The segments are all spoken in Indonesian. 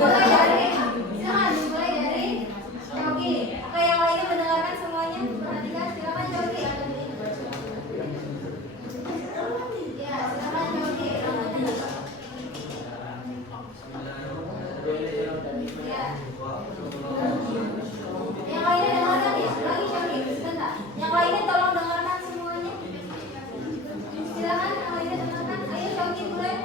Mulai dari, silakan dimulai dari Coki. Oke, yang lainnya mendengarkan semuanya, perhatikan. Silakan Coki. Ya, silakan Coki. Ya. Yang lainnya dengarkan ya, lagi Coki, sebentar. Yang lainnya tolong dengarkan semuanya. Silakan, yang lainnya dengarkan. Ayo Coki mulai.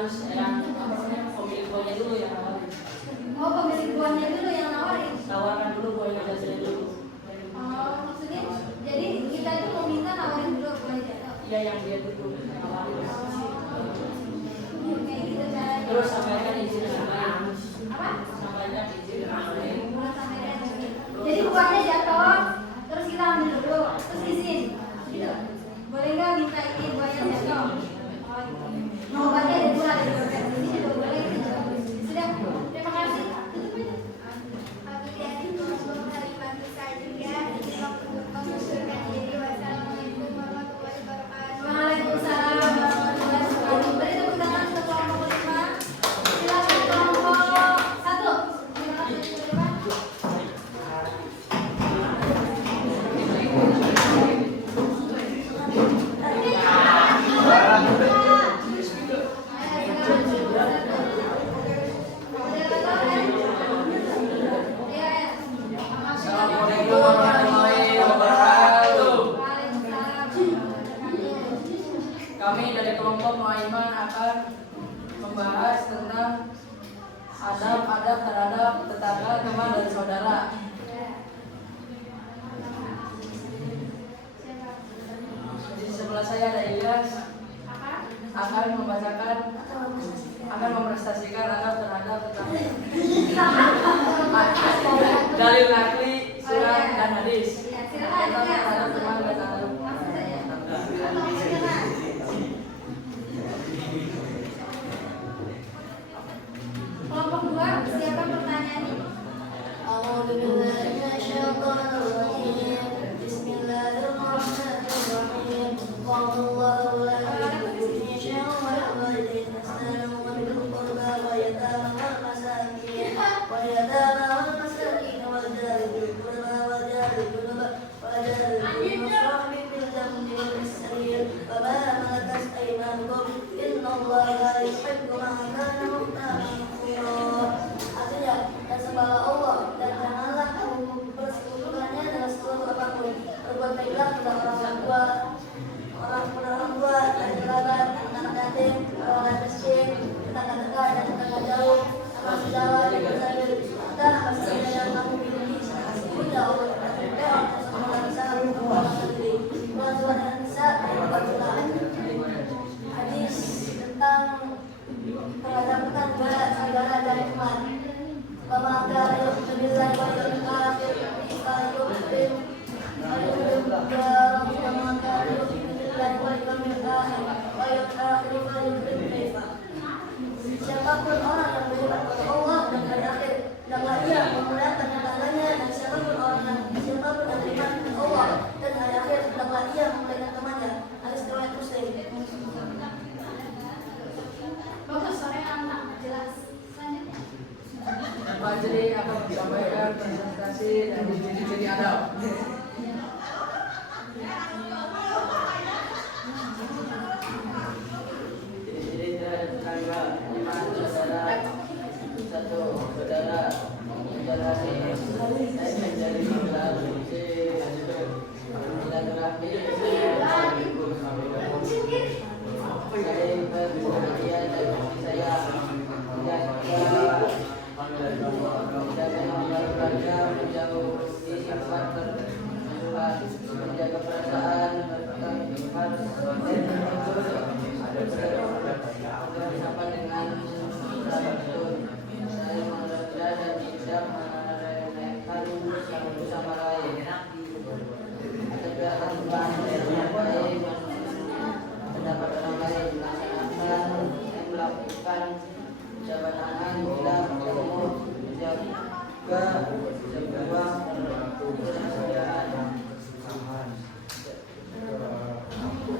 harus yang apa namanya pemilik buahnya dulu yang nawarin. Oh, pemilik buahnya dulu yang nawarin. Tawarkan dulu buah yang jatuh dulu. Oh, maksudnya jadi kita itu mau minta nawarin dulu buah jatuh. Iya yang dia dulu nawarin. Kayak gitu caranya. Terus sampaikan izin sama lain. Apa? Sampaikan izin sama lain. Jadi buahnya jatuh, terus kita ambil dulu, terus izin. Gitu. Boleh nggak minta ini buahnya jatuh? Oh, gitu. Mau obatnya ada dua versi. Ini juga boleh, ini juga boleh. Sudah, terima kasih. Tutup aja. Waalaikumsalam warahmatullahi wabarakatuh. Beri tepuk tangan untuk kelompok 5. Silakan kelompok 1. Terima kasih kelompok 5. Assalamualaikum warahmatullahi wabarakatuh. Kami dari kelompok Muaiman akan membahas tentang adab-adab terhadap tetangga, teman, dan saudara. Di sebelah saya ada Ilyas akan membacakan, akan mempresentasikan adab terhadap tetangga. Dalil nakli, surat, dan hadis. Adab terhadap teman dan tetangga. Kelompok 2, siapa pertanyaannya? Artinya, dan sembahlah Allah dan janganlah kamu bersekutukannya dengan sesuatu apapun. Berbuat baiklah kepada orang tua, dan kerabat, anak yatim, orang miskin, tetangga dekat dan tetangga jauh, anak sejawat dan bersahabat. Dan apa saja yang kamu miliki, sesungguhnya Allah akan memberikan semua usaha kamu sendiri. Surah An-Nisa ayat 45. Hadis tentang terhadap tetangga, saudara dan teman. Maka yu'minu wa yu'akhir fa yu'min siapapun orang yang beriman kepada Allah dan hari akhir, hendaklah ia memuliakan tetangganya, dan siapapun yang beriman kepada Allah dan hari akhir, hendaklah ia memuliakan temannya. Hadis riwayat Muslim. Bagus, sore anak jelas. Selanjutnya. Pak Jeri akan menyampaikan presentasi dan ciri-ciri adab. Ciri-ciri terhadap tetangga, 5 saudara, 1 saudara, menjalani menjadi silaturahmi, saling berbahagia dan kasih sayang, menjauhi sifat tersuhat, menjaga perasaan, bersama dengan betul, saling mengerja dan tidak meremehkan satu sama lain. Tegakkan yang baik, pendapat orang lain, melaksanakan dan melakukan jabat tangan bila bertemu, menjaga sebuah persaudaraan.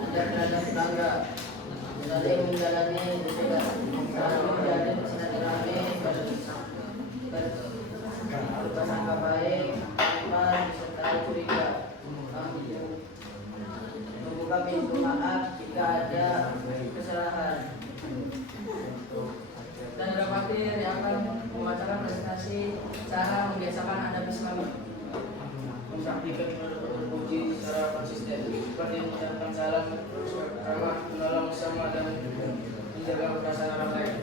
Adab terhadap tetangga, saling menjalani silaturahmi, berprasangka baik tanpa disertai curiga, membuka pintu maaf jika ada kesalahan. Dan Rafathir yang akan membacakan presentasi cara membiasakan adab Islami. Mensaktikan ibadah berpuji secara konsisten, seperti mengucapkan salam, ramah, menolong sesama, dan menjaga perasaan orang lain.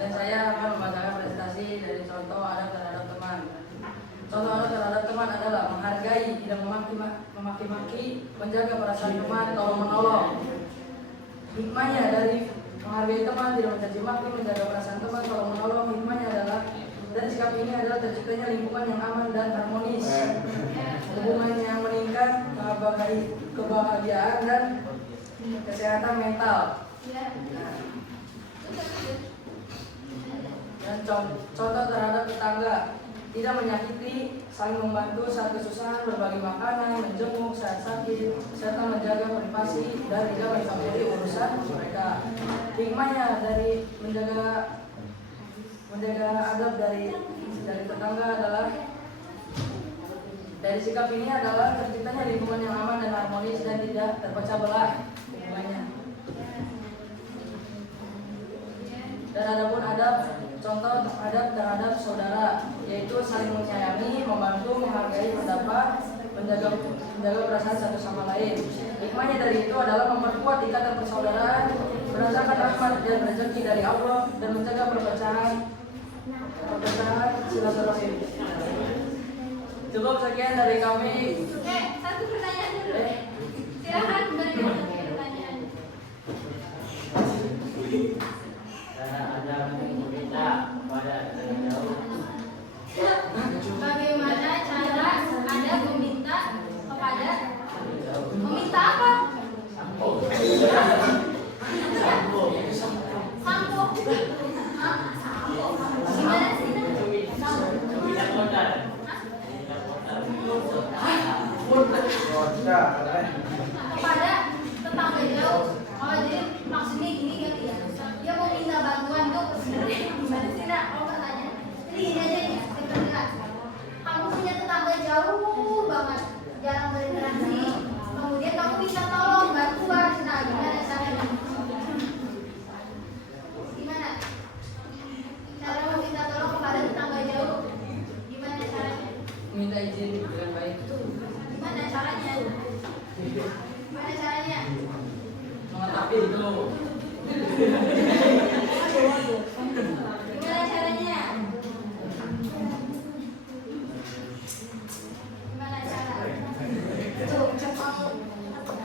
Dan saya akan membacakan prestasi dari contoh adab terhadap teman. Contoh adab terhadap teman adalah menghargai, tidak memaki-maki, menjaga perasaan teman, tolong menolong. Hikmahnya dari menghargai teman, tidak mencaci maki, menjaga perasaan teman, tolong menolong. Hikmahnya adalah dan sikap ini adalah terciptanya lingkungan yang aman dan harmonis, hubungan yang meningkat, kebahagiaan dan kesehatan mental. Dan contoh terhadap tetangga, tidak menyakiti, saling membantu saat kesusahan, berbagi makanan, menjenguk saat sakit, serta menjaga privasi dan tidak mencampuri urusan mereka. Hikmahnya dari menjaga adab dari tetangga adalah dari sikap ini adalah terciptanya lingkungan yang aman dan harmonis dan tidak terpecah belah hubungannya. Dan adapun adab, contoh adab terhadap saudara, yaitu saling menyayangi, membantu, menghargai pendapat, menjaga perasaan satu sama lain. Hikmahnya dari itu adalah memperkuat ikatan persaudaraan, berdasarkan rahmat dan rezeki dari Allah, dan menjaga perpecahan silaturahim. Cukup sekian dari kami. Satu pertanyaan dulu. Silakan beri pertanyaan. Ada meminta kepada yang jauh. Bagaimana cara Anda meminta kepada meminta apa? Sampo. Gimana sih? Kepada tetangga jauh. Oh, jadi maksudnya gini kan ya? Dia mau minta bantuan tuh sebenarnya gimana sih nak? Oh katanya. Jadi gini aja nih, sebenarnya. Kamu punya tetangga jauh banget, jarang berinteraksi. Kemudian kamu minta tolong bantuan. Nah, gimana caranya? Gimana? Cara meminta tolong kepada tetangga jauh? Gimana caranya? Minta izin dengan baik. Gimana caranya? Gimana caranya? Mengetapi itu. Gimana caranya? Gimana cara?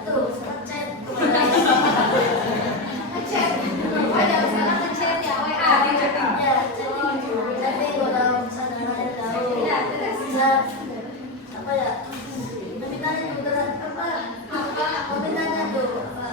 Tuh, chat. Ngechat. Oh, jangan salah ngechat ya, WA. Ya, chatting kalau saudara yang jauh. Ya, terus Bisa apa ya? Meminta tuh apa? Meminta tuh apa?